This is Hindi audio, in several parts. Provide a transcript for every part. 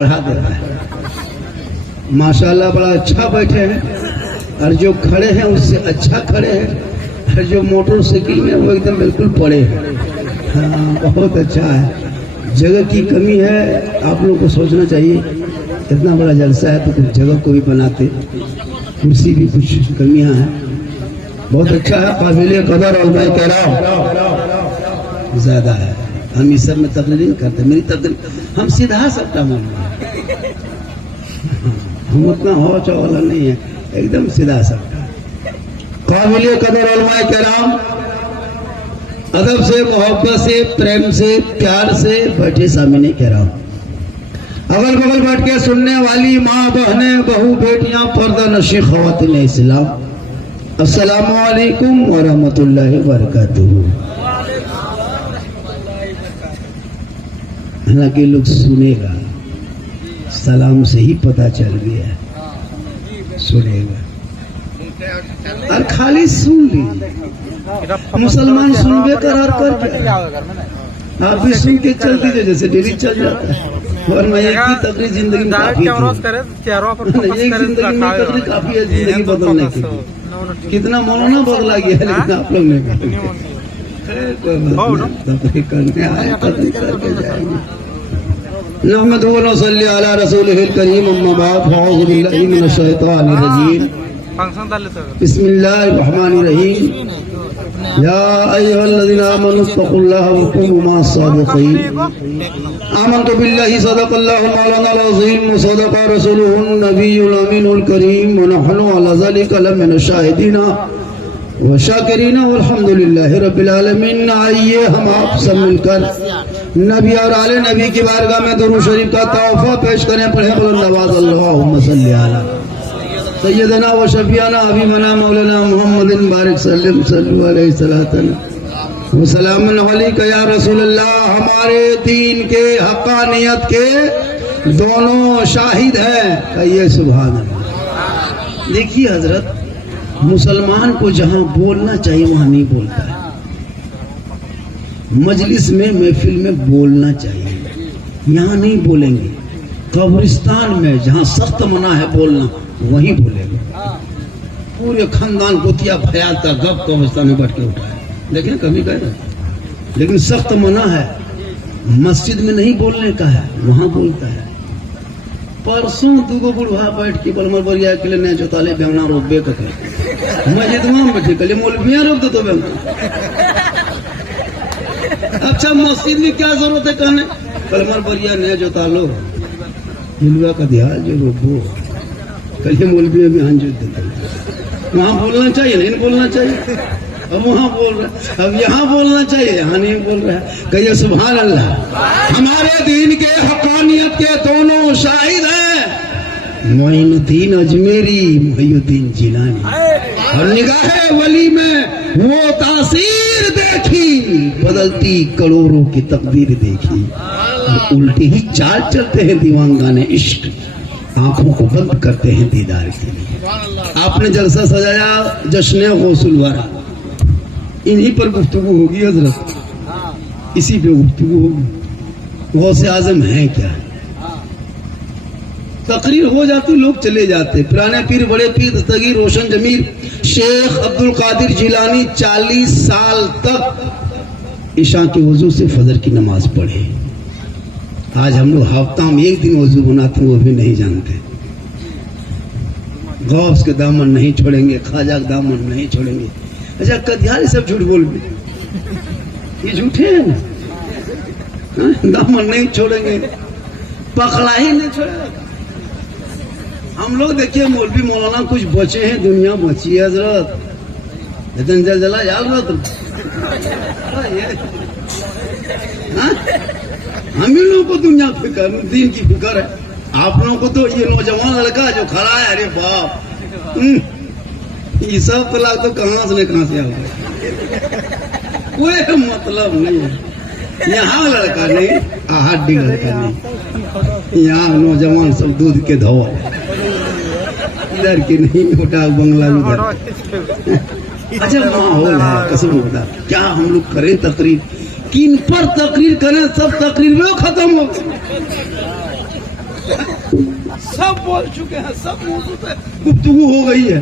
बढ़ा देता है। माशाल्लाह बड़ा अच्छा बैठे हैं और जो खड़े हैं उससे अच्छा खड़े हैं और जो मोटरसाइकिल में वो एकदम बिल्कुल पड़े हैं। हाँ, बहुत अच्छा है। जगह की कमी है, आप लोग को सोचना चाहिए। इतना बड़ा जलसा है तो कुछ जगह को भी बनाते, कुर्सी भी कुछ कमियां हैं। बहुत अच्छा है। काबिल कदर और मैं कह रहा हूँ ज्यादा है। हम इस सब में तकलीफ नहीं करते। मेरी तकलीफ हम सीधा सबका मान हैं, हम उतना हो वाला नहीं है, एकदम सीधा सबका। काबिल कदर और मैं कह रहा हूँ अदब से, मोहब्बत से, प्रेम से, प्यार से बैठे सामने कह रहा हूँ। अगल बगल बैठ के सुनने वाली माँ, बहनें, बहू, बेटियां, पर्दा नशी ख़वातीन इस्लाम, अस्सलामु अलैकुम व रहमतुल्लाहि व बरकातुहू। हालांकि लोग सुनेगा, सलाम से ही पता चल गया, सुनेगा और खाली सुन लीजिए। मुसलमान सुनबे करार कर, आप भी सुन के चल दीजिए जैसे डेली चल जाता है। और मैं एक ही तकरीर जिंदगी में काफी है, एक जिंदगी में तकरीर काफी है जिंदगी बदलने की। कितना मौलाना बदला गया है लेकिन आप लोग नहीं बदले। तकरीर करने आए, तकरीर करके जाएंगे। नहमदुहु व नसल्ली अला रसूलिहिल करीम, अम्मा बाद, अऊज़ु बिल्लाहि मिनश शैतानिर रजीम, बिस्मिल्लाहिर रहमानिर रहीम। या अय्युहल्लज़ीना आमनु तक़ुल्लाह व कूनू मअस सादिक़ीन। आमन्तु बिल्लाहि सदक़ल्लाहु मौलाना अज़ीम व सदक़ा रसूलुहुन नबियुल अमीनुल करीम व नहनु अला ज़ालिका लमिन शाहिदीना व शाकिरीना वल्हम्दुलिल्लाहि रब्बिल आलमीन। आइए हम आप सब मिलकर नबी और आले नबी की बारगाह में दुरूद शरीफ का तोहफा पेश करें। पढ़े बुलंद आवाज़ अल्लाहुम्मा सल्ली अला सैयदना व शफीअना हबीबना मौलाना मुहम्मदिन बारिक सल्लल्लाहु अलैहि व सल्लम अलैका या रसूलल्लाह। हमारे दीन के हक़ानियत के दोनों शाहिद हैं, कहिए सुभान अल्लाह। देखिए हजरत, मुसलमान को जहां बोलना चाहिए वहां नहीं बोलता है। मजलिस में, महफिल में बोलना चाहिए, यहाँ नहीं बोलेंगे। कब्रिस्तान में जहाँ सख्त मना है बोलना वहीं बोलेंगे। पूरे खानदान गोतिया भयाल का गप कब्रिस्तान में बैठ के उठा है, लेकिन कभी कहे, लेकिन सख्त मना है। मस्जिद में नहीं बोलने का है, वहां बोलता है। परसों दूगो बुढ़वा बैठ के बलमर बरिया के लिए जोताले बेवना रोकबे कर मस्जिद में बैठे कल मौलवियां रोक दो तो बेवना। अच्छा मस्जिद में क्या जरूरत है कहने, बलमर बरिया नया जोता लो, हिलवा का ध्यान जो रोको कल मौलवी में हाथ जोत देते। वहां बोलना चाहिए, नहीं बोलना चाहिए। अब वहां बोल रहे, अब यहाँ बोलना चाहिए, यहाँ नहीं बोल रहा है। कहिए सुभान अल्लाह। हमारे दीन के हक़ानियत के दोनों शाहिद हैं, मोइनुद्दीन अजमेरी, मोहिउद्दीन जिलानी। और निगाहे वली में वो तासीर देखी, बदलती करोड़ों की तकदीर देखी। उल्टी ही चाल चलते हैं दीवानगाने इश्क, आंखों को बंद करते हैं दीदार के लिए। आपने जलसा सजाया जश्न गौसुल वरा, इन्हीं पर गुफ्तगू होगी हजरत, इसी पे गुफ्तगू होगी। गौसे आजम है क्या? तकरीर हो जाती, लोग चले जाते। पुराने पीर, बड़े पीर दस्तगीर रोशन जमीर शेख अब्दुल कादिर जिलानी 40 साल तक ईशा के वजू से फजर की नमाज पढ़े। आज हम लोग हफ्ता में एक दिन वजू बनाते हैं, वो भी नहीं जानते। गौस के दामन नहीं छोड़ेंगे, ख्वाजा के दामन नहीं छोड़ेंगे। अच्छा कदियाल सब झूठ बोल रहे, ये झूठे हैं ना। दामन नहीं छोड़ेंगे, पकड़ा ही नहीं छोड़ेगा। हम लोग देखिए मौलवी मौलाना कुछ बचे हैं, दुनिया बची है हजरत। इतन जला याद रहा तुम, हम ही लोगों को दुनिया फिक्र, दीन की फिक्र है। आप लोगों को तो ये नौजवान लड़का जो खड़ा है, अरे बाप, ये सब तलाक तो कहाँ से आ गया, कोई मतलब नहीं है। यहाँ लड़का नहीं, हड्डी लड़का नहीं, यहाँ नौजवान सब दूध के धो, इधर के नहीं, मोटा बंगला उधर। अच्छा माहौल है, कसम होता। क्या हम लोग करें तकरीर, किन पर तकरीर करें, सब तकरीर में खत्म हो। सब बोल चुके हैं, सब मौजूद है, गुफ्तगू हो गई है।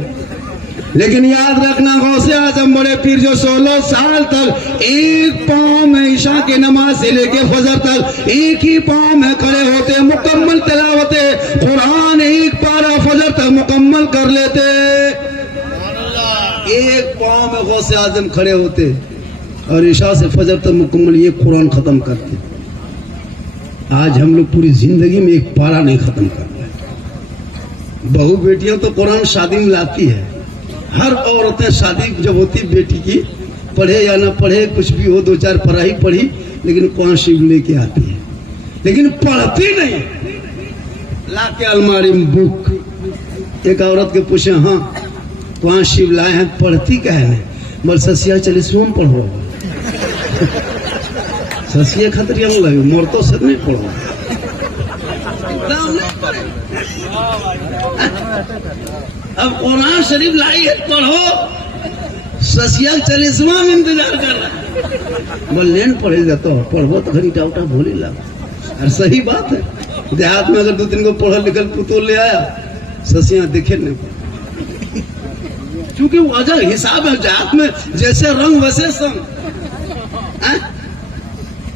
लेकिन याद रखना गौसे आजम बड़े पीर जो 16 साल तक एक पांव में ईशा की नमाज से लेके फजर तक एक ही पांव में खड़े होते, मुकम्मल तिलावते कुरान एक पारा फजर तक मुकम्मल कर लेते। एक पांव में गौसे आजम खड़े होते और ईशा से फजर तक मुकम्मल ये कुरान खत्म करते। आज हम लोग पूरी जिंदगी में एक पारा नहीं खत्म करते। बहू बेटियां तो कुरान शादी में लाती है, हर औरतें शादी जब होती बेटी की, पढ़े या ना पढ़े कुछ भी हो, 2-4 पढ़ाई पढ़ी, लेकिन कुरान शरीफ लेके आती है, लेकिन पढ़ती नहीं। लाके अलमारी में बुक। एक औरत के पूछे, हाँ कुरान शरीफ लाए हैं, पढ़ती कहे नहीं? बोल ससिया चले सोम पढ़ो। ससिया खतरिया में लगे, मोर तो सब नहीं पढ़ो। अब कुरान शरीफ लाई है, पढ़ो। ससिया चलिसवा में इंतजार कर रहा। बोल लेन पढ़े जाता हो, पढ़ो तो घड़ी टाउटा भूले लगा। और सही बात है, देहात में अगर 2-3 को पढ़ा लिखल पुतोल ले आया, ससिया दिखे नहीं, क्योंकि वो अजल हिसाब है। जात में जैसे रंग वैसे संग,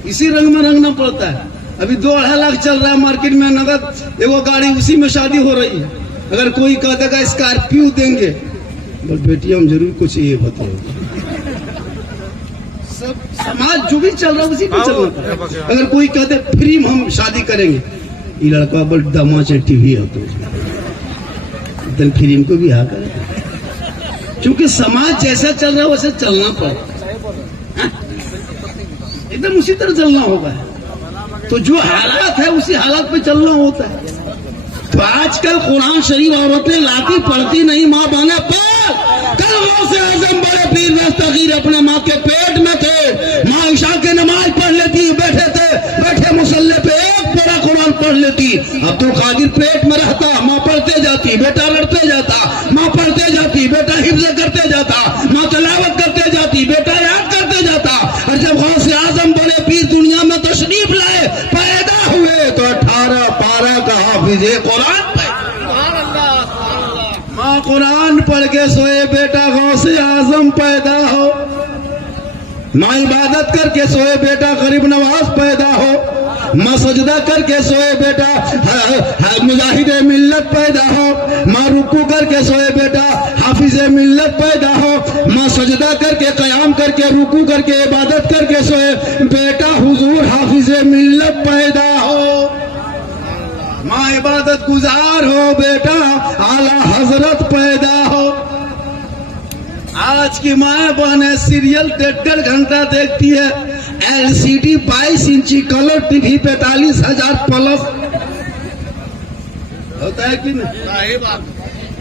इसी रंग में रंगना पड़ता है। अभी 2-2.5 लाख चल रहा है मार्केट में नगद, एगो गाड़ी उसी में शादी हो रही है। अगर कोई कह देगा स्कॉर्पियो देंगे, बोल बेटी हम जरूर कुछ ये बताओ। सब समाज जो भी चल रहा है उसी पे चल रहा है। अगर कोई कहते फ्री में हम शादी करेंगे, ये लड़का बड़ दमाचे टीवी है तो फ्री को भी हाँ करे, क्योंकि समाज जैसा चल रहा है वैसे चलना पड़ेगा, एकदम उसी तरह चलना होगा। तो जो हालात है उसी हालात पे चलना होता है। तो आजकल कुरान शरीफ औरतें लाती पढ़ती नहीं, माँ बने पर कल गौसे आजम बड़े पीर दस्तगीर अपने माँ के पेट में थे, माँ ईशा की नमाज पढ़ लेती, बैठे मुसल्ले पे एक पूरा कुरान पढ़ लेती। अब तो कादिर पेट में रहता, माँ पढ़ते जाती, बेटा लड़ते जाता, माँ पढ़ते जाती, बेटा हिफ्ज करते जाता, माँ तिलावत करते जाती, बेटा याद करते जाता। और जब गौसे आजम बड़े पीर दुनिया में तशरीफ लाए, पैदा हुए, तो 18 पारा का हाफिज़े कुरान। माँ कुरान पढ़ के सोए, बेटा गौसे आजम पैदा हो। माँ इबादत करके सोए, बेटा गरीब नवाज पैदा हो। माँ सजदा करके सोए, बेटा मुजाहिद मिल्लत पैदा हो। माँ रुकू करके सोए, बेटा हाफिज मिल्लत पैदा हो। माँ सजदा करके कयाम करके रुकू करके इबादत करके सोए, बेटा हुजूर हाफिज मिल्लत पैदा हो। माँ इबादत गुजार हो, बेटा आला हजरत पैदा हो। आज की माँ बहने सीरियल 1.5 घंटा देखती है, LCD 22 इंची कलर टीवी 45,000 प्लस होता है कि नहीं?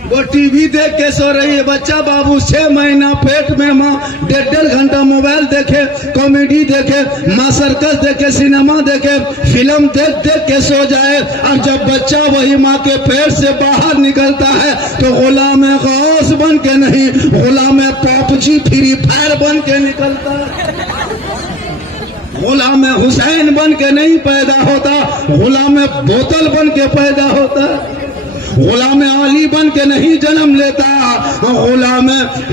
वो टीवी देख के सो रही है। बच्चा बाबू 6 महीना पेट में, माँ 1.5 घंटा मोबाइल देखे, कॉमेडी देखे, माँ सर्कस देखे, सिनेमा देखे, फिल्म देख के सो जाए। और जब बच्चा वही माँ के पेट से बाहर निकलता है तो गुलाम गौस बन के नहीं, गुलाम PUBG फ्री फायर बन के निकलता है। गुलाम हुसैन बन के नहीं पैदा होता, गुलाम बोतल बन के पैदा होता। गुलाम अली बन के नहीं जन्म लेता, गुलाम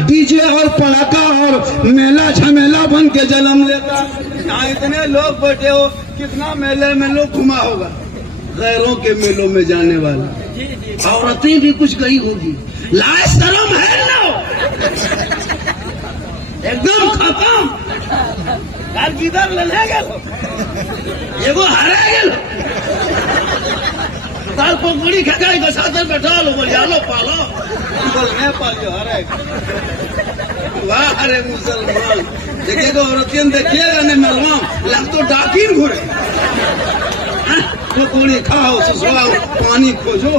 डीजे और पड़ाका और मेला झमेला बन के जन्म लेता। यहाँ इतने लोग बैठे हो, कितना मेले में लोग घुमा होगा, गैरों के मेलों में जाने वाला। औरतें भी कुछ गई होगी, लाश शर्म है ना, एकदम खत्म। किधर ले गेलो, एगो हरा गेलो, ताल पकड़ी खकाई के साथ बैठा लो, बोलिया लो पालो, बोल मैं पालियो हरे। वाह अरे मुसलमान, देखिएगा औरतियन, देखिएगा नहीं मलवा लग तो डाकिन घुरे। पकौड़ी खाओ, सुसवाओ, पानी खोजो।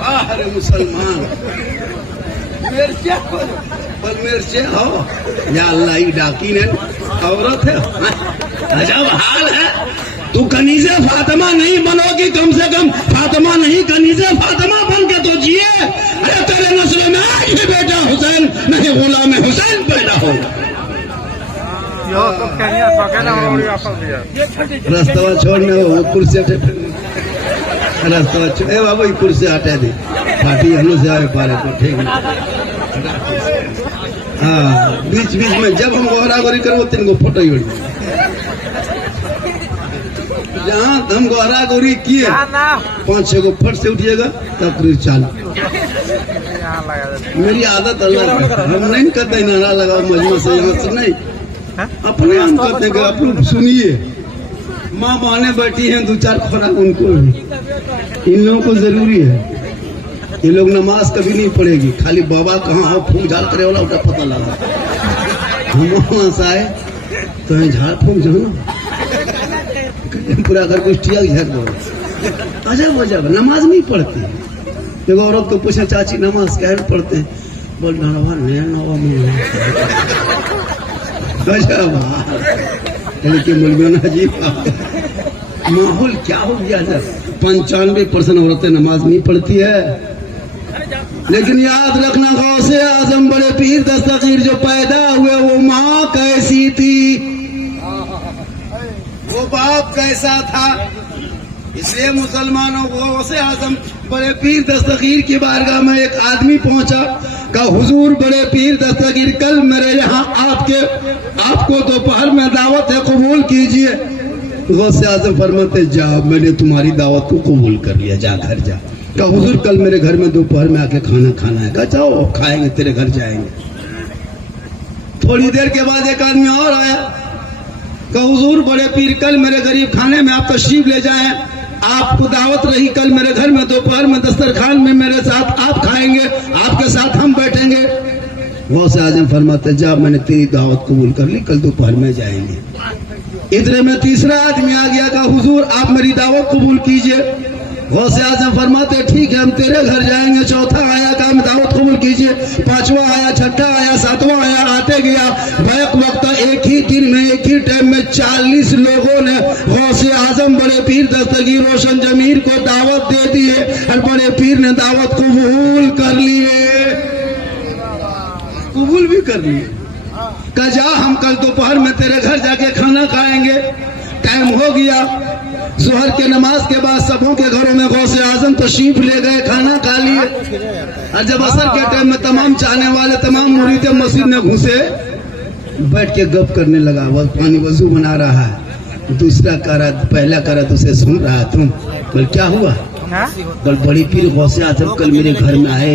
वाह अरे मुसलमान, मिर्चिया खोजो, पर मिर्चे हो या अल्लाह ही डाकिन है, औरत है। अजब हाल है। तू कनीज़े फातिमा नहीं बनोगी, कम से कम फातिमा नहीं कनीज़े फातिमा बन के तो जिए। अरे तेरे नस्ल में आज भी बेटा हुसैन नहीं, गुलाम हुसैन पैदा होगा। रास्ता छोड़ने वो कुर्सी रास्ता अच्छा ए बाबू कुर्सी हटा दे पार्टी हम लोग से आए पारे को ठीक है। हाँ बीच बीच में जब हम गोहरा गोरी करो तीन को फोटो ही उड़ जहाँ हम गोहरा गोरी किए 5-6 को फट से उठिएगा तब फिर चालू। मेरी आदत अलग है, हम नहीं कहते नारा लगाओ मजमा से यहाँ से नहीं, अपने हम कहते हैं आप लोग सुनिए। माँ बहने बैठी हैं 2-4 खुराक उनको भी, इन लोगों को जरूरी है। ये लोग नमाज कभी नहीं पढ़ेगी, खाली बाबा कहाँ हो फूक झाड़ करे वाला उसका पता लगा। हम वहां से आए तो झाड़ फूक जो ना पूरा घर कुछ टिया झाड़ दो। अजब अजब नमाज नहीं पढ़ती। देखो औरत को पूछे चाची नमाज क्या पढ़ते हैं, बोल नवा नया नवा में मुलगाना जी माहौल क्या हो गया जब 95% औरतें नमाज नहीं पढ़ती है। लेकिन याद रखना गौसे आजम बड़े पीर दस्तगीर जो पैदा हुए वो माँ कैसी थी, वो बाप कैसा था। इसलिए मुसलमानों को गौसे आजम बड़े पीर दस्तगीर की बारगाह में एक आदमी पहुंचा, कहा हुजूर बड़े पीर दस्तगीर कल मेरे यहाँ आपको दोपहर में दावत है, कबूल कीजिए। गौसे आजम फरमाते जा मैंने तुम्हारी दावत को कबूल कर लिया, जा घर जा। कहा हुजूर कल मेरे घर में दोपहर में आके खाना खाना है। कहा जाओ खाएंगे, तेरे घर जाएंगे। थोड़ी देर के बाद एक आदमी और आया, कहा हुजूर बड़े पीर कल मेरे गरीब खाने में आप तशरीफ ले जाएं, आपको दावत रही कल मेरे घर में दोपहर में दस्तरखान में मेरे साथ आप खाएंगे, आपके साथ हम बैठेंगे। गौसे आजम फरमाते जा मैंने तेरी दावत कबूल कर ली, कल दोपहर में जाएंगे। इतने में तीसरा आदमी आ गया, कहा हुजूर आप मेरी दावत कबूल कीजिए। गौसे आजम फरमाते ठीक है हम तेरे घर जाएंगे। चौथा आया, कहा मैं दावत कबूल कीजिए। 5वां आया, 6ठा आया, 7वां आया, आते गया। बैक वक्त एक ही दिन में एक ही टाइम में 40 लोगों ने गौसे आजम बड़े पीर दस्तगीर रोशन जमीर को दावत दे दी है और बड़े पीर ने दावत कबूल कर लिए, कबूल भी कर लिए। कहा जा हम कल दोपहर में तेरे घर जाके खाना खाएंगे। टाइम हो गया, जोहर के नमाज के बाद सबों के घरों में गौसे आजम तशरीफ ले गए, खाना खा लिए। और जब असर के टाइम में तमाम चाहने वाले तमाम मुरीद मस्जिद में घुसे, बैठ के गप करने लगा। वह पानी वजू बना रहा है, दूसरा करा पहला करा तो उसे सुन रहा तुम। कल क्या हुआ, कल बड़ी पीर गौसे आजम कल मेरे घर में आए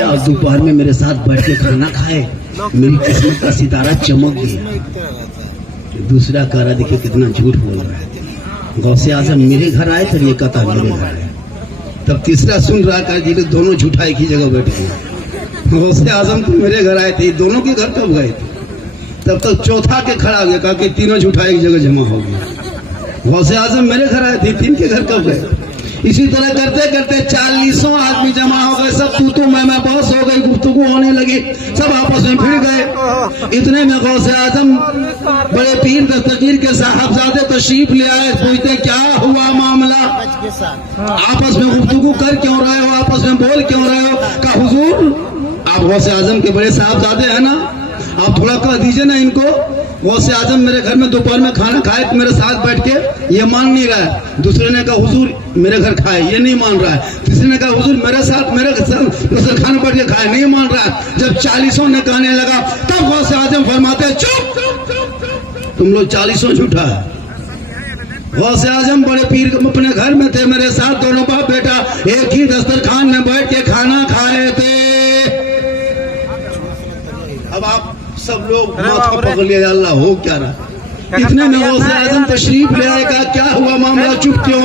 और दोपहर में मेरे साथ बैठ के खाना खाए, मेरी किस्मत का सितारा चमक गया। दूसरा करा देखिए कितना झूठ बोल रहा है, गौसे आजम मेरे घर आए थे, ये कहता मेरे घर आए। तब तीसरा सुन रहा था जी दोनों झूठा एक ही जगह बैठे हैं, गौसे आजम तो मेरे घर आए थे, दोनों के घर कब गए थे। तब तक चौथा के खड़ा हो गया, कहा कि तीनों झूठा एक जगह जमा हो गया। गौसे आजम मेरे घर आए थे, 3 के घर कब गए। इसी तरह करते करते 40 आदमी जमा हो गए, सब तू मैं बहस हो गई, गुफ्तगू होने लगी, सब आपस में भिड़ गए। इतने में गौसे आजम बड़े पीर दस्तगीर के साहबजादे तशरीफ ले आए। पूछते क्या हुआ मामला, आपस में गुफ्तगू कर क्यों रहे हो, आपस में बोल क्यों रहे हो। कहा हुजूर आप गौसे आजम के बड़े साहबजादे हैं ना, आप थोड़ा कह दीजिए ना इनको। गौसे आजम मेरे घर में दोपहर में खाना खाए मेरे साथ बैठ के, ये मान नहीं रहा है। दूसरे ने कहा हुजूर मेरे घर खाए, ये नहीं मान रहा है। तीसरे ने कहा हुजूर मेरे साथ दूसरे खाना बैठ के खाए, नहीं मान रहा है। जब 40 ने कहने लगा तब गौसे आजम फरमाते चुप, तुम लोग 40 झूठा है। गौसे आजम बड़े पीर अपने घर में थे, मेरे साथ दोनों बाप बेटा एक ही दस्तरखान में बैठ के खाना खाए थे। अब आप सब लोग माथा पकड़ लिया, अल्लाह हो क्या रहा। इतने में गौसे आजम तशरीफ ले आएगा, क्या हुआ मामला, चुप क्यों।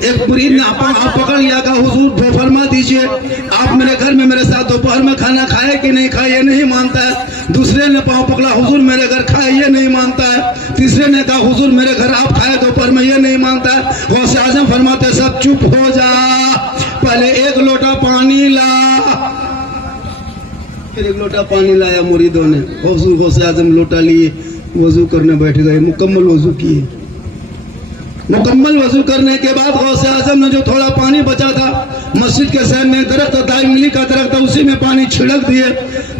एक मुरीद ने आप पकड़ लिया, कहा हुजूर फरमा दीजिए आप मेरे घर में मेरे साथ दोपहर में खाना खाए कि नहीं खाए, ये नहीं मानता है। दूसरे ने पाँव पकड़ा, हुजूर मेरे घर खाए, ये नहीं मानता है। तीसरे ने कहा हुजूर मेरे घर आप खाए दोपहर में, ये नहीं मानता है। गौसे आजम फरमाते सब चुप हो जा, पहले 1 लोटा पानी ला। फिर 1 लोटा पानी लाया मुरीदों ने, गौसे आजम लोटा लिए, वजू करने बैठ गए, मुकम्मल वजू किए। मुकम्मल वजू करने के बाद गौसे आजम ने जो थोड़ा पानी बचा था, मस्जिद के साइड में दरख्त था, इमली का दरख्त था, उसी में पानी छिड़क दिए।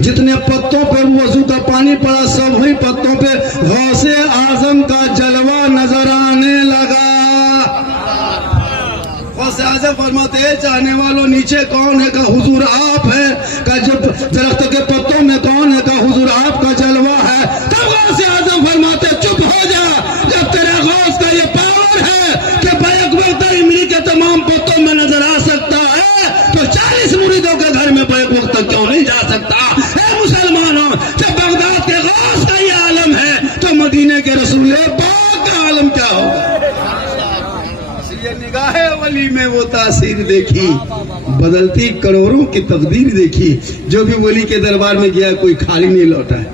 जितने पत्तों पे वजू का पानी पड़ा, सब वही पत्तों पे गौसे आजम का जलवा नजर आने लगा। गौसे आज़म फरमाते हैं चाहने वालों नीचे कौन है का हुजूर आप है, का जब दरख्त के पत्तों में कौन है का हुजूर आपका जलवा है। तब गौसे आज़म फरमाते चुप हो जा, जब तेरे गौस का ये पावर है कि बैक वक्त इमली के तमाम पत्तों में नजर आ सकता है, तो 40 मुरीदों के घर में बैक वक्त तक क्यों नहीं जा सकता। मुसलमानों, जब बगदाद के गौस का ये आलम है तो मदीने के रसूल पाक का आलम क्या होगा। निगाहे वली में वो तासीर देखी, बदलती करोड़ों की तकदीर देखी। जो भी वली के दरबार में गया कोई खाली नहीं लौटा है।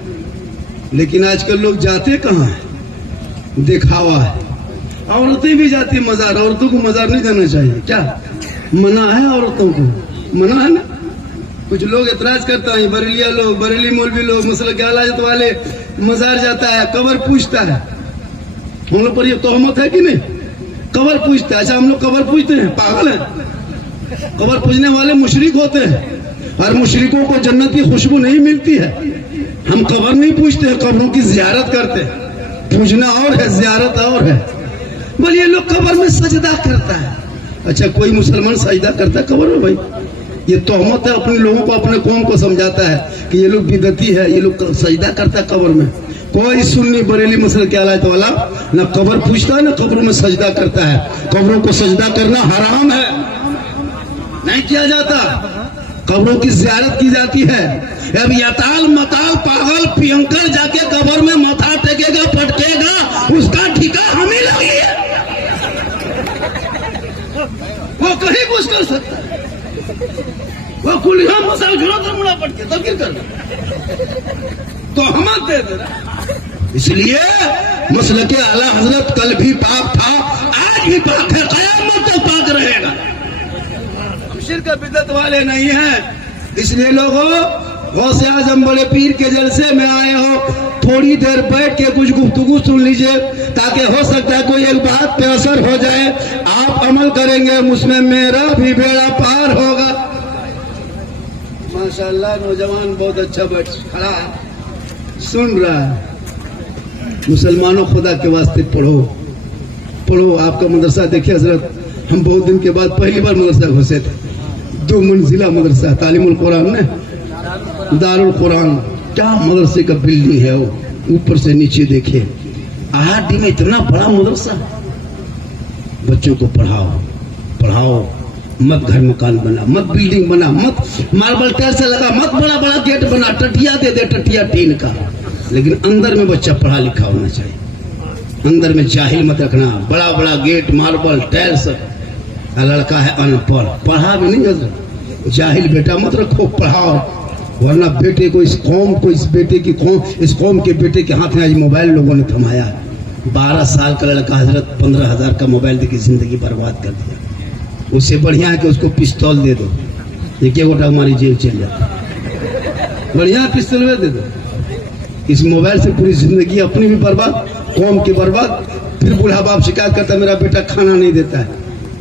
लेकिन आजकल लोग जाते कहाँ है, दिखावा है। औरतें भी जाती मजार, औरतों को मजार नहीं जाना चाहिए क्या, मना है औरतों को, मना है ना। कुछ लोग एतराज करता है, बरेलिया लोग, बरेली मौलवी लोग, मसलक आलाजत वाले मजार जाता है, कबर पूछता है। हम लोग पर ये तोहमत है कि नहीं, कबर पूछते हैं। अच्छा हम लोग कबर पूछते हैं, पागल है। कबर पूजने वाले मुशरिक होते हैं और मुशरिकों को जन्नत की खुशबू नहीं मिलती है। हम कबर नहीं पूछते हैं, कब्रों की जियारत करते हैं। पूजना और है, जियारत और है। बोलिए लोग कबर में सजदा करता है। अच्छा कोई मुसलमान सजदा करता है कबर में? भाई ये तोहमत है, अपने लोगों को, अपने कौम को समझाता है कि ये लोग बिदती है, ये लोग सजदा करता है कबर में। कोई सुन्नी बरेली मसलक के आलायत वाला न कबर पूछता है न कब्रों में सजदा करता है। कब्रों को सजदा करना हराम है, नहीं किया जाता। कब्रों की जियारत की जाती है। अब यताल मताल पागल पियंकर जाके कबर में माथा टेकेगा, पटकेगा, उसका ठिका हम ही लगी है। वो कहीं कुछ कर सकता है, वो कुलिया मसाल खड़ा तो मुड़ा पटके तब फिर कर तो हम दे देना। इसलिए मसलक आला हजरत कल भी पाक था, आज भी पाक है, क़यामत तक पाक रहेगा। हम शिर्क बिदअत वाले नहीं हैं। इसलिए लोगों, गौसे आज़म बड़े पीर के जलसे में आए हो, थोड़ी देर बैठ के कुछ गुफ्तगू सुन लीजिए, ताकि हो सकता है कोई एक बात पे असर हो जाए, आप अमल करेंगे, उसमें मेरा भी बेड़ा पार होगा। माशाअल्लाह नौजवान बहुत अच्छा बैठ खड़ा है, सुन रहा है। मुसलमानों खुदा के वास्ते पढ़ो, पढ़ो। आपका मदरसा देखिए हजरत, हम बहुत दिन के बाद पहली बार मदरसा घुसे थे। 2 मंजिला मदरसा, तालीमुल कुरान ने, दारुल कुरान, क्या मदरसे का बिल्डिंग है वो, ऊपर से नीचे देखिए। आहाडी में इतना बड़ा मदरसा। बच्चों को पढ़ाओ, पढ़ाओ मत। घर मकान बना मत, बिल्डिंग बना मत, मार्बल टाइल्स लगा मत, बड़ा बड़ा गेट बना, टटिया दे दे, टटिया टीन का। लेकिन अंदर में बच्चा पढ़ा लिखा होना चाहिए। अंदर में जाहिल मत रखना। बड़ा बड़ा गेट, मार्बल टाइल्स, लड़का है अनपढ़, पढ़ा भी नहीं हजरत। जाहिल बेटा मत रखो, पढ़ाओ। वरना बेटे को, इस कौम को, इस बेटे की कौम, इस कौम के बेटे के हाथ में आज मोबाइल लोगों ने थमाया। 12 साल का लड़का हजरत 15,000 का मोबाइल देके जिंदगी बर्बाद कर दिया। उससे बढ़िया है कि उसको पिस्तौल दे दो, एक गोटा हमारी जेल चल जाता। बढ़िया पिस्तौल दे दो। इस मोबाइल से पूरी जिंदगी अपनी भी बर्बाद, कौम की बर्बाद। फिर बूढ़ा बाप शिकायत करता मेरा बेटा खाना नहीं देता है।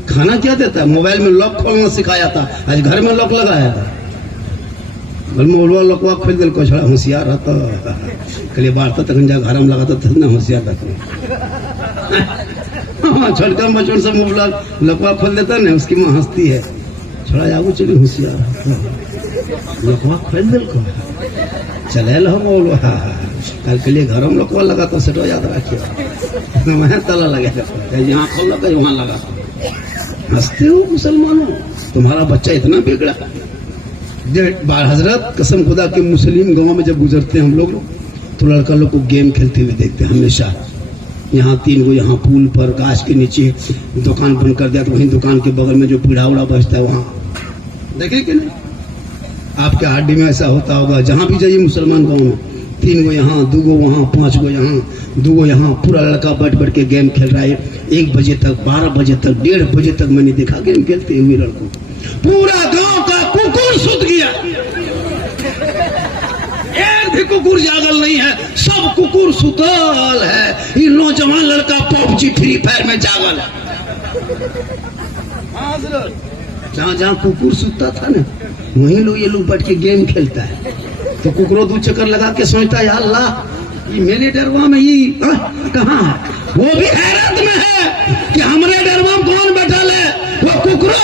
खाना क्या देता है? मोबाइल में लॉक खोलना सिखाया था, आज घर में लॉक लगाया था। मोबाइल लॉकवा खोल दिल को, छोड़ा होशियार रहता, कल बाढ़ता तक घर में लगाता था ना, होशियार रहता। छोटका बचपन से मोबाइल लकवा खोल देता ना, उसकी माँ हंसती है, छोड़ा जाओ चली होशियार, लकवा खोल दिल को चले लो बोलो। कल के लिए घर में लकवा लगा तो सेटो याद रखिए, वहाँ ताला लगे, यहाँ खोल लगा वहाँ लगा। हंसते हो मुसलमानों, तुम्हारा बच्चा इतना बिगड़ा। बार हजरत कसम खुदा के मुस्लिम गांव में जब गुजरते हैं हम लोग, तो लड़का लोग को गेम खेलते हुए देखते हैं हमेशा। यहाँ 3 गो, यहाँ पुल पर गाछ के नीचे दुकान बंद कर दिया, तो वहीं दुकान के बगल में जो पीढ़ा उड़ा बचता है वहाँ देखे कि नहीं? आपके हाडी में ऐसा होता होगा, जहाँ भी जाइए मुसलमान गाँव में 3 गो यहाँ, 2 गो वहाँ, 5 गो यहाँ, 2 गो यहाँ, पूरा लड़का बैठ बैठ के गेम खेल रहा है। 1 बजे तक, 12 बजे तक, 1:30 बजे तक मैंने देखा गेम खेलते हुए लड़कों। पूरा गांव का कुकुर सुत गया, एक भी कुकुर जागल नहीं है, सब कुकुर सुतल है। ये नौजवान लड़का PUBG फ्री फायर में जागल है। जहाँ जहाँ कुकुर सुतता था ना, वहीं लोग ये लोग बैठ के गेम खेलता है। तो कुकुरों 2 चक्कर लगा के सोचता है, अल्लाह ये मेरे डरवा में ये कहाँ है? वो भी हैरत में है कि हमारे डरवा में कौन बैठा है। वो कुकुरों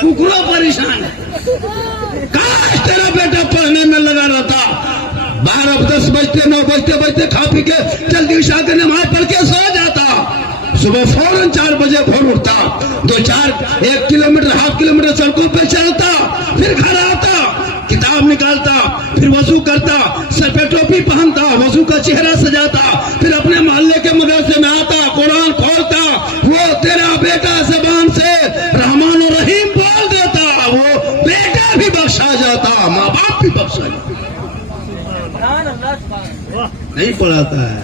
कुकड़ा परेशान है। काश तेरा बेटा पढ़ने में लगा रहता, 12-10 बजते 9 बजते खा पी के जल्दी उठा के नमाज पढ़ के सो जाता, सुबह फौरन 4 बजे भोर उठता, 1 किलोमीटर हाफ किलोमीटर सड़कों पे चलता, फिर घर आता, किताब निकालता, फिर वजू करता, सर पे टोपी पहनता, वजू का चेहरा सजाता, फिर अपने मोहल्ले के मदरसे में आता, कुरान खोलता, वो तेरा बेटा जबान से रहमान और रहीम बोल देता, वो बेटा भी बख्शा जाता, माँ बाप भी बख्शा जाता। नहीं पढ़ाता है।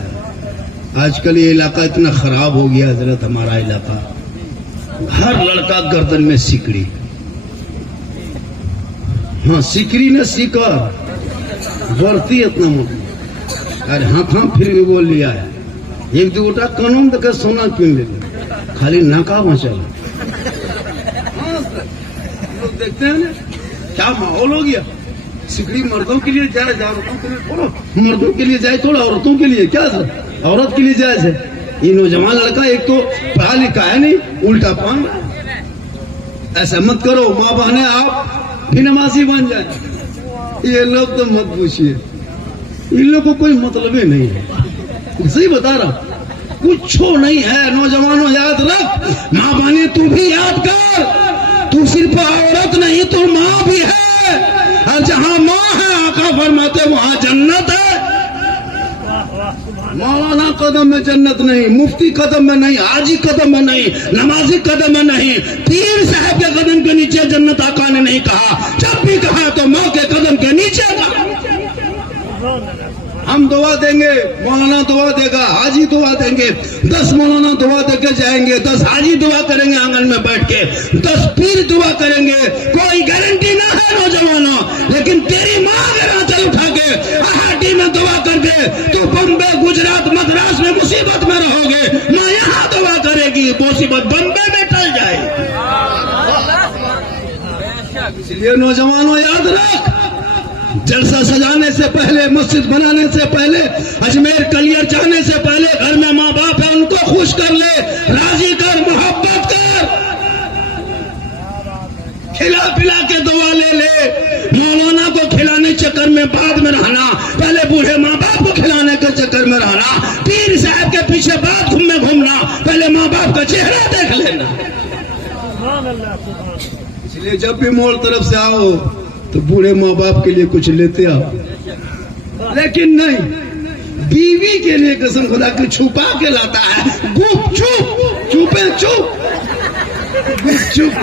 आजकल ये इलाका इतना खराब हो गया हजरत, हमारा इलाका, हर लड़का गर्दन में सिकड़ी, हाँ सिकड़ी न सीकर बढ़ती इतना मोटी। अरे हाँ फिर भी बोल लिया है, 1-2 गोटा कानून देकर सोना पीन ले, खाली नाका बचा। लोग देखते हैं ना क्या माहौल हो गया। सिकड़ी मर्दों के लिए जाए, औरतों के लिए थोड़ा, मर्दों के लिए जाए थोड़ा, औरतों के लिए क्या सर, औरत के लिए जायज है। ये नौजवान लड़का एक तो पढ़ा लिखा है नहीं, उल्टा पान। ऐसा मत करो, माँ बहने आप भी नमाजी बन जाए। ये लोग तो मत पूछिए, इन लोग को कोई मतलब ही नहीं है। सही बता रहा, कुछ नहीं है। नौजवानों याद रख, माँ बहने तू भी याद कर, तू सिर्फ औरत नहीं तू माँ भी है, और जहाँ माँ है आका फरमाते वहाँ जन्नत है। मौलाना कदम में जन्नत नहीं, मुफ्ती कदम में नहीं, हाजी कदम में नहीं, नमाजी कदम में नहीं, पीर साहब के कदम के नीचे जन्नत आका ने नहीं कहा। जब भी कहा तो माँ के कदम के नीचे कहा। हम दुआ देंगे, मौलाना दुआ देगा, हाजी दुआ देंगे, 10 मौलाना दुआ देके जाएंगे, 10 हाजी दुआ करेंगे आंगन में बैठ के, 10 पीर दुआ करेंगे। कोई गारंटी ना है नौजवानों, लेकिन तेरी माँ अगर आंचल उठा के आहाटी में दुआ कर दे तो बम्बे गुजरात मद्रास में मुसीबत में रहोगे, माँ यहाँ दुआ करेगी, मुसीबत बम्बे में टल जाएगी। इसलिए नौजवानों याद रख, जलसा सजाने से पहले, मस्जिद बनाने से पहले, अजमेर कलियर जाने से पहले घर में माँ बाप है उनको खुश कर ले, राजी कर, मोहब्बत कर, खिला पिला के दुआ ले ले। मौलाना को खिलाने चक्कर में बाद में रहना, पहले बूढ़े माँ बाप को खिलाने के चक्कर में रहना, पीर साहब के पीछे बाद में घूमना, पहले माँ बाप का चेहरा देख लेना। इसलिए जब भी मोड़ तरफ से आओ तो बूढ़े माँ बाप के लिए कुछ लेते आओ, लेकिन नहीं, बीवी के लिए कसम खुदा की छुपा के लाता है, गुप चुप, चुपे चुप, गुप चुप।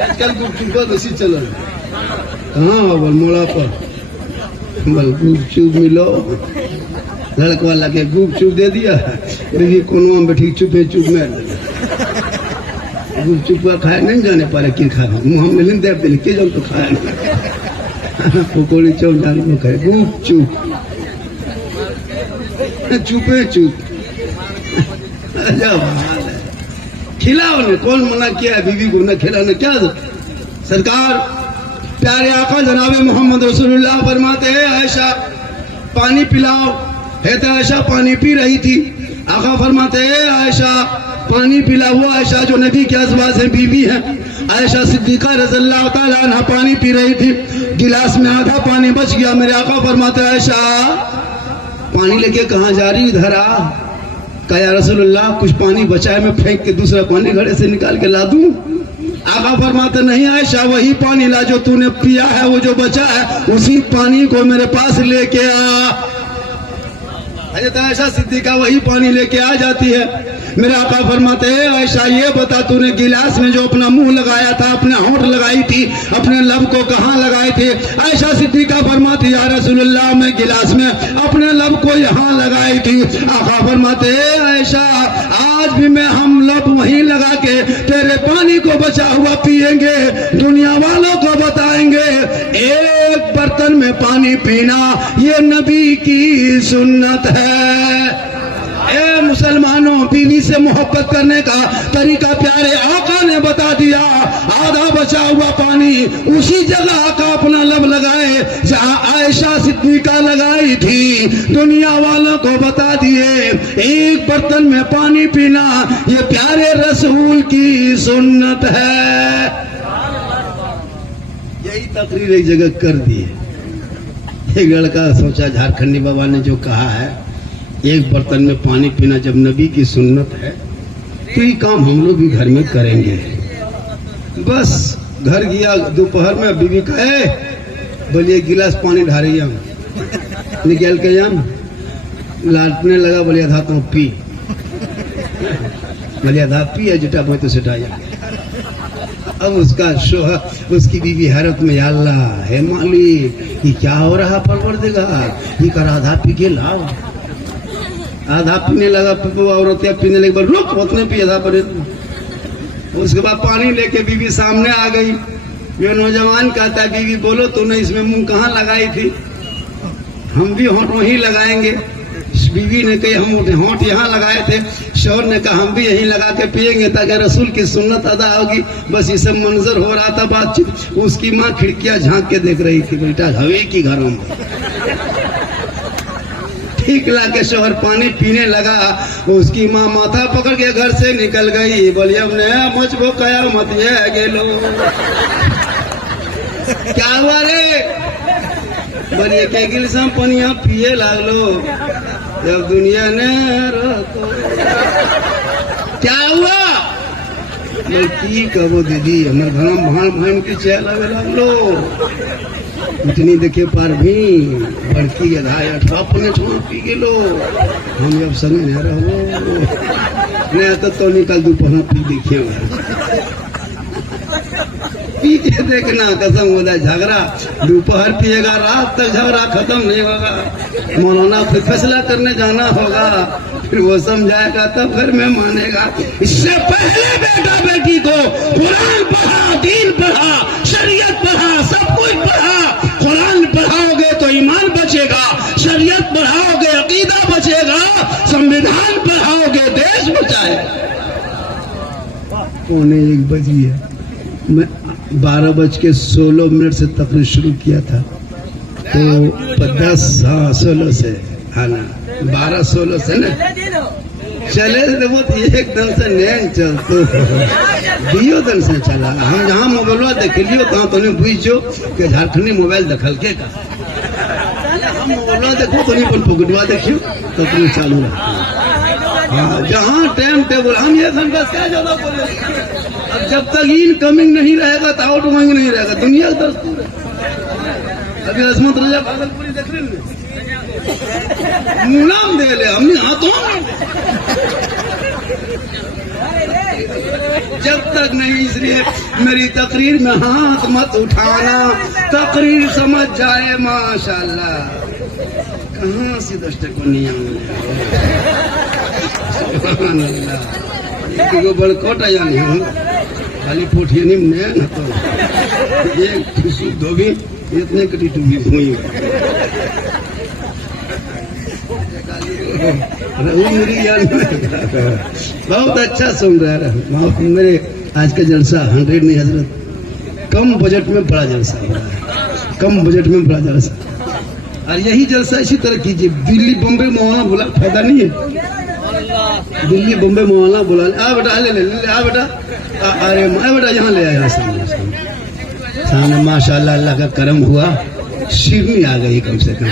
आजकल गुप चुप का दसी चल रहा है। कहाँ बल मोड़ा पर बल गुप चुप मिलो, लड़क वाला के गुप चुप दे दिया, बीवी कोनवा में बैठी चुपे चुप में गुप चुप खाए नहीं जाने पारे कि खा मुँह में नहीं दे दिले के जब तो खाया पकौड़ी चौक डाल को खाए गुप चुप, चुपे चुप। खिलाओ ने, कौन मना किया है बीवी को न खिलाने? क्या सरकार प्यारे आका जनाबे मोहम्मद रसूलुल्लाह फरमाते हैं, आयशा पानी पिलाओ। है तो आयशा पानी पी रही थी, आका फरमाते हैं आयशा पानी पिला। वो आयशा जो नबी के अज़वाज है, बीवी है, आयशा सिद्दीका रज़ियल्लाहु ताला अन्हा पानी पी रही थी, गिलास में आधा पानी बच गया। मेरे आका फरमाते हैं आयशा पानी लेके कहाँ जा रही? इधर आ। कहा या रसूलुल्लाह कुछ पानी बचा है, मैं फेंक के दूसरा पानी घड़े से निकाल के ला दूं? आका फरमाते नहीं आयशा वही पानी ला जो तूने पिया है, वो जो बचा है उसी पानी को मेरे पास लेके आ। हज़रत आयशा सिद्दीका वही पानी लेके आ जाती है। मेरे आका फरमाते हैं आयशा ये बता तूने गिलास में जो अपना मुंह लगाया था, अपने होंठ लगाई थी, अपने लब को कहाँ लगाए थे? आयशा सिद्दीका फरमाती या रसूलुल्लाह मैं गिलास में अपने लब को यहाँ लगाई थी। आका फरमाते हैं आयशा आज भी मैं हम लब वहीं लगा के तेरे पानी को बचा हुआ पिएंगे, दुनिया वालों को बताएंगे एक बर्तन में पानी पीना ये नबी की सुन्नत है। ए मुसलमानों, बीवी से मोहब्बत करने का तरीका प्यारे आका ने बता दिया। आधा बचा हुआ पानी उसी जगह आका अपना लब लगाए जहां आयशा सिद्दीका लगाई थी, दुनिया वालों को बता दिए एक बर्तन में पानी पीना ये प्यारे रसूल की सुन्नत है। यही तकरीर एक जगह कर दी है। एक लड़का सोचा झारखंडी बाबा ने जो कहा है एक बर्तन में पानी पीना जब नबी की सुन्नत है तो ये काम हम लोग भी घर में करेंगे। बस घर गया, दोपहर में बीवी कहे बोलिए गिलास पानी ढारिए, निकल के हम लाटने लगा, बोलिए आधा तो पी, बोलिए आधा पी है जुटा बोई तो सिटाया। अब उसका शोहर, उसकी बीवी हैरत में, या अल्लाह है मालिक ये क्या हो रहा परवरदिगार, ये कर आधा पी के लाओ। आधा पीने लगा, औरतें पीने लगी, रुक उतने पी आधा पर। उसके बाद पानी लेके बीवी सामने आ गई। ये नौजवान कहता है बीवी बोलो तूने इसमें मुंह कहाँ लगाई थी, हम भी होंठ वहीं लगाएंगे। बीवी ने कही हम होंठ यहाँ लगाए थे। शौहर ने कहा हम भी यहीं लगा के पिएंगे ताकि रसूल की सुन्नत अदा होगी। बस ये सब मंजर हो रहा था बातचीत। उसकी माँ खिड़कियां झांक के देख रही थी, बेटा हवे की घरों में। ठीक लाके शौहर पानी पीने लगा, उसकी माँ माथा पकड़ के घर से निकल गई। बोलिए अब नया मुझको कया मत ये गेलो, क्या हुआ रे? बोलिए के गिलसम पनिया पिए लागलो, जब दुनिया ने रखो। क्या हुआ? मैं की कहो दीदी, हमारे घर में भाण भाण की चल लगे लागलो। इतनी देखे पर भी बड़की गधा 18 पी गेलो, हम अब संग नहीं रहो, नहीं तो निकल दोपहर पी देखिए पीछे देखना, कसम होता है झगड़ा दोपहर पिएगा रात तक झगड़ा खत्म नहीं होगा। मौलाना फिर फैसला करने जाना होगा, फिर वो समझाएगा तब घर में मानेगा। इससे पहले बेटा बेटी को कुरान पढ़ा, दीन पढ़ा, शरीयत पढ़ा, सब कुछ पढ़ा। कुरान पढ़ाओगे तो ईमान बचेगा, शरीयत पढ़ाओगे अकीदा बचेगा, संविधान पढ़ाओगे देश बचाएगा। 1:45 बजी है, मैं 12:16 से तकरीर शुरू किया था तो 16 से आना 12-16 से ना चले वो एकदम से नहीं चलते दियो दिन से चला। हम जहाँ मोबाइल देख लियो तहाँ तो नहीं बुझो कि झारखंडी मोबाइल दखल के का हम मोबाइल देखो तो नहीं पर पकड़वा देखियो तो तुम चालू रहा। हाँ जहाँ टाइम टेबल हम ये घंटा क्या ज्यादा बोले। अब जब तक इनकमिंग नहीं रहेगा तो आउटगोइंग नहीं रहेगा, दुनिया का दस्तूर है। अभी अजमत रजा भागलपुरी देख रहे हैं, नाम दे ले हमने हाथों जब तक नहीं। इसलिए मेरी तकरीर में हाथ मत उठाना, तकरीर समझ जाए माशाल्लाह। कहाँ से 10 टका नहीं आऊंगा बड़कोट आया नहीं खाली पोठिया नहीं न तो एक धोबी इतने कटी टूबी हुई मेरी याद बहुत अच्छा सुन रहा है। मेरे आज का जलसा 100 नहीं हजरत, कम बजट में बड़ा जलसा हो रहा है, कम बजट में बड़ा जलसा। और यही जलसा इसी तरह कीजिए। दिल्ली बम्बई मौलाना बुला, फायदा नहीं है। दिल्ली बम्बई मौलाना बुला, आ बेटा ले ले आ बेटा, अरे बेटा यहाँ ले आया सामने। माशाल्लाह अल्लाह का करम हुआ, शिवनी आ गई कम से कम।